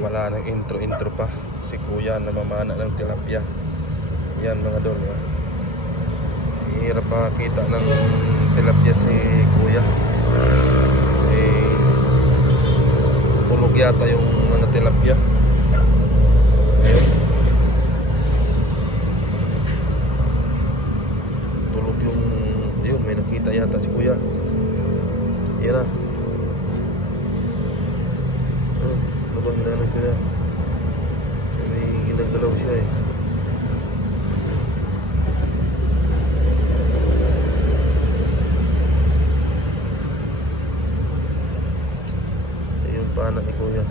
Wala nang intro pa. Si kuya namamana ng tilapia. Yan mga dol. Hirap pa kita ng tilapia si kuya. Tulog yata yung mga tilapia. Ayun. Tulog yung... Ayun, may nakita yata si kuya. Yan na. Ano bang ginanong kuya? May ginagalaw siya eh. Ayun pa anak ni kuya.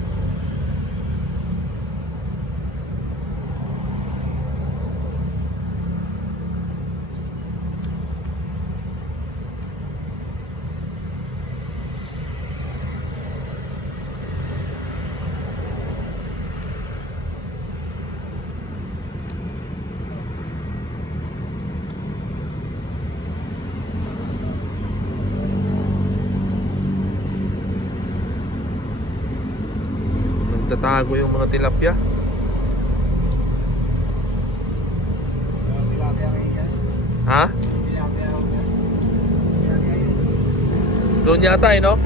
Tatago yung mga tilapia. Ha? Doon yata eh, no?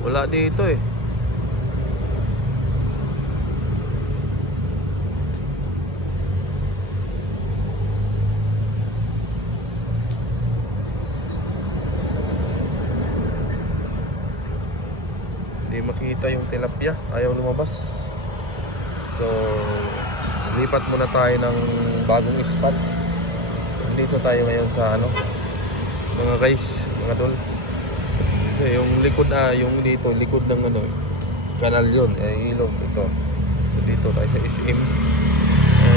Wala dito eh. Hindi makita yung tilapia. Ayaw lumabas. So, lipat muna tayo ng bagong spot. So, dito tayo ngayon sa ano, mga guys, mga dol. Kasi yung likod yung dito, likod ng ano, kanal yun, ilog ito. So dito tayo sa SM.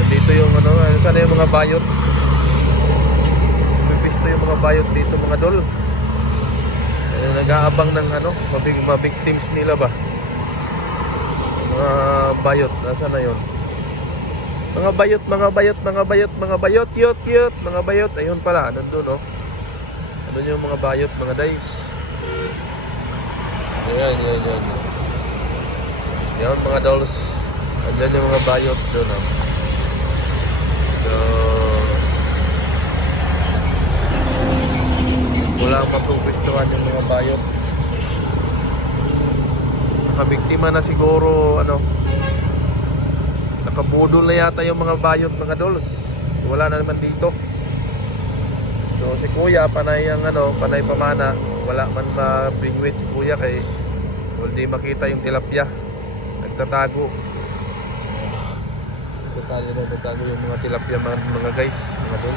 Dito yung ano, sana yung mga bayot. Pipisto yung mga bayot dito mga dol. Nag-aabang ng ano, mga victims nila ba? Mga bayot, nasa na yun? Mga bayot, cute, mga bayot. Ayun pala, nandun no. Nandun yung mga bayot, mga dice. Yan. Yan mga dolls. Andyan yung mga bayot doon. So, wala pa pagpistuhan yung mga bayot. Nakabiktima na siguro, ano, nakabudol na yata yung mga bayot, mga dolls. Wala na naman dito. So, si kuya, panay ang ano, panay pamana. Wala man mabingwit si kuya kay hindi makita yung tilapia. Nagtatago yung mga tilapia mga guys, mga dol.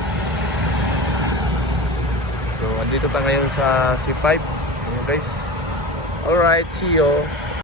So andito tayo ngayon sa C5 mga guys. Alright, see you.